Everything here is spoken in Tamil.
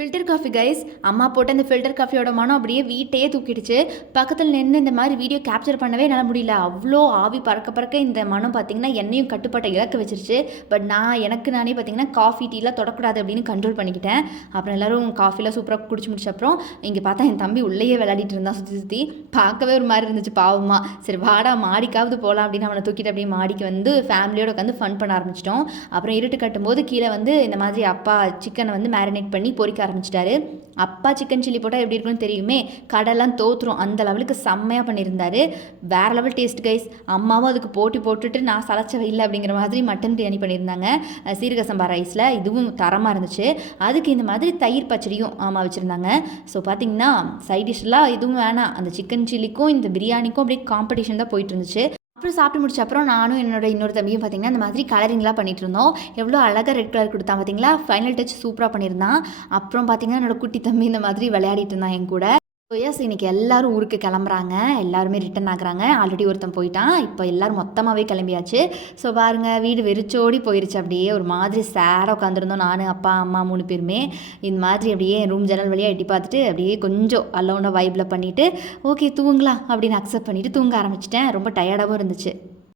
Filter coffee guys. அம்மா போட்ட அந்த ஃபில்டர் காஃபியோட மனம் அப்படியே வீட்டையே தூக்கிடுச்சு. பக்கத்தில் நின்று இந்த மாதிரி வீடியோ கேப்சர் பண்ணவே என்னால் முடியல. அவ்வளோ ஆவி பறக்க பறக்க இந்த மனம் பார்த்திங்கன்னா என்னையும் கட்டுப்பாட்டை இழக்க வச்சிருச்சு. பட் எனக்கு நானே பார்த்திங்கன்னா காஃபி டீலாம் தொடக்கூடாது அப்படின்னு கண்ட்ரோல் பண்ணிக்கிட்டேன். அப்புறம் எல்லோரும் காஃபிலாம் சூப்பராக குடிச்சு முடிச்ச அப்புறம் இங்கே பார்த்தா என் தம்பி உள்ளேயே விளையாடிட்டு இருந்தான் சுற்றி சுற்றி. பார்க்கவே ஒரு மாதிரி இருந்துச்சு பாவமாக. சரி வாடா மாடிக்காவது போகலாம் அப்படின்னு அவனை தூக்கிட்டு அப்படியே மாடிக்கு வந்து ஃபேமிலியோடு உட்காந்து ஃபன் பண்ண ஆரம்பிச்சிட்டோம். அப்புறம் இருட்டு கட்டும் போது கீழே வந்து இந்த மாதிரி அப்பா சிக்கனை வந்து மேரினேட் பண்ணி பொரிக்க ஆரம்பிச்சிட்டாரு. அப்பா சிக்கன் சில்லி போட்டால் எப்படி இருக்குன்னு தெரியுமே, கடைலாம் தோற்றுரும் அந்த லெவலுக்கு செம்மையாக பண்ணியிருந்தாரு. வேறு லெவல் டேஸ்ட் கைஸ். அம்மாவும் அதுக்கு போட்டி போட்டுட்டு நான் சளைச்சவை இல்லை அப்படிங்கிற மாதிரி மட்டன் பிரியாணி பண்ணியிருந்தாங்க சீரக சம்பா ரைஸில். இதுவும் தரமாக இருந்துச்சு. அதுக்கு இந்த மாதிரி தயிர் பச்சடியும் அம்மா வச்சுருந்தாங்க. ஸோ பார்த்தீங்கன்னா சைட் டிஷ்லாம் எதுவும் வேணாம், அந்த சிக்கன் சில்லிக்கும் இந்த பிரியாணிக்கும் அப்படியே காம்படிஷன் தான் போயிட்டு இருந்துச்சு. அப்புறம் சாப்பிட்டு முடிச்ச அப்புறம் நானும் என்னோட இன்னொரு தம்பியும் பார்த்திங்கன்னா இந்த மாதிரி கலரிங்லாம் பண்ணிட்டு இருந்தோம். எவ்வளோ அழகாக ரெட் கலர் கொடுத்தான் பார்த்தீங்களா. ஃபைனல் டச் சூப்பராக பண்ணியிருந்தான். அப்புறம் பார்த்திங்கன்னா என்னோட குட்டி தம்பி இந்த மாதிரி விளையாடிட்டு இருந்தான் என் கூட. ஸோ எஸ், இன்றைக்கி எல்லோரும் ஊருக்கு கிளம்புறாங்க. எல்லாருமே ரிட்டன் ஆகுறாங்க. ஆல்ரெடி ஒருத்தன் போயிட்டான். இப்போ எல்லோரும் மொத்தமாகவே கிளம்பியாச்சு. ஸோ பாருங்கள், வீடு வெறிச்சோடி போயிடுச்சு. அப்படியே ஒரு மாதிரி சேடாக உட்காந்துருந்தோம் நான், அப்பா, அம்மா 3 பேருமே. இந்த மாதிரி அப்படியே ரூம் ஜன்னல் வழியாக எட்டி பார்த்துட்டு அப்படியே கொஞ்சம் அலோனாக வைப்பில் பண்ணிவிட்டு ஓகே தூங்கலாம் அப்படின்னு அக்செப்ட் பண்ணிவிட்டு தூங்க ஆரம்பிச்சிட்டேன். ரொம்ப டயர்டாகவும் இருந்துச்சு.